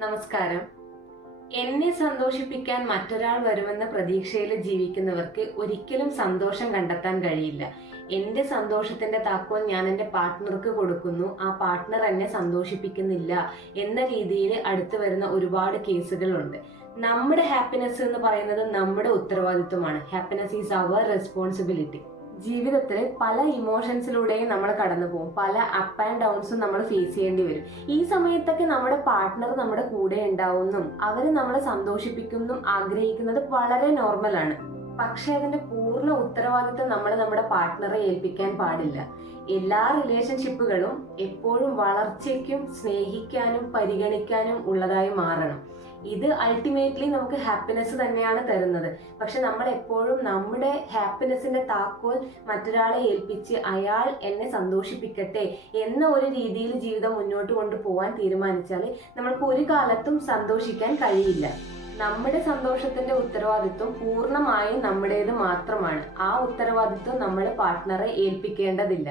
നമസ്കാരം. എന്നെ സന്തോഷിപ്പിക്കാൻ മറ്റൊരാൾ വരുമെന്ന പ്രതീക്ഷയിൽ ജീവിക്കുന്നവർക്ക് ഒരിക്കലും സന്തോഷം കണ്ടെത്താൻ കഴിയില്ല. എന്റെ സന്തോഷത്തിന്റെ താക്കോൽ ഞാൻ എന്റെ പാർട്ട്ണർക്ക് കൊടുക്കുന്നു. ആ പാർട്ട്ണർ എന്നെ സന്തോഷിപ്പിക്കുന്നില്ല എന്ന രീതിയിൽ അടുത്തു വരുന്ന ഒരുപാട് കേസുകളുണ്ട്. നമ്മുടെ ഹാപ്പിനെസ് എന്ന് പറയുന്നത് നമ്മുടെ ഉത്തരവാദിത്വമാണ്. Happiness is our responsibility. ജീവിതത്തിൽ പല ഇമോഷൻസിലൂടെയും നമ്മൾ കടന്നു പോകും. പല അപ്പ് ആൻഡ് ഡൗൺസും നമ്മൾ ഫേസ് ചെയ്യേണ്ടി വരും. ഈ സമയത്തൊക്കെ നമ്മുടെ പാർട്ട്ണർ നമ്മുടെ കൂടെ ഉണ്ടാവുമെന്നും അവർ നമ്മളെ സന്തോഷിപ്പിക്കുമെന്നും ആഗ്രഹിക്കുന്നത് വളരെ നോർമലാണ് പക്ഷെ അതിന്റെ പൂർണ ഉത്തരവാദിത്വം നമ്മൾ നമ്മുടെ പാർട്ട്ണറെ ഏൽപ്പിക്കാൻ പാടില്ല. എല്ലാ റിലേഷൻഷിപ്പുകളും എപ്പോഴും വളർച്ചയ്ക്കും സ്നേഹിക്കാനും പരിഗണിക്കാനും ഉള്ളതായി മാറണം. ഇത് അൾട്ടിമേറ്റ്ലി നമുക്ക് ഹാപ്പിനെസ് തന്നെയാണ് തരുന്നത്. പക്ഷെ നമ്മൾ എപ്പോഴും നമ്മുടെ ഹാപ്പിനെസിന്റെ താക്കോൽ മറ്റൊരാളെ ഏൽപ്പിച്ച് അയാൾ എന്നെ സന്തോഷിപ്പിക്കട്ടെ എന്ന ഒരു രീതിയിൽ ജീവിതം മുന്നോട്ട് കൊണ്ടുപോകാൻ തീരുമാനിച്ചാൽ നമ്മൾക്ക് ഒരു കാലത്തും സന്തോഷിക്കാൻ കഴിയില്ല. നമ്മുടെ സന്തോഷത്തിന്റെ ഉത്തരവാദിത്വം പൂർണമായും നമ്മുടേത് മാത്രമാണ്. ആ ഉത്തരവാദിത്വം നമ്മുടെ പാർട്ട്ണറെ ഏൽപ്പിക്കേണ്ടതില്ല.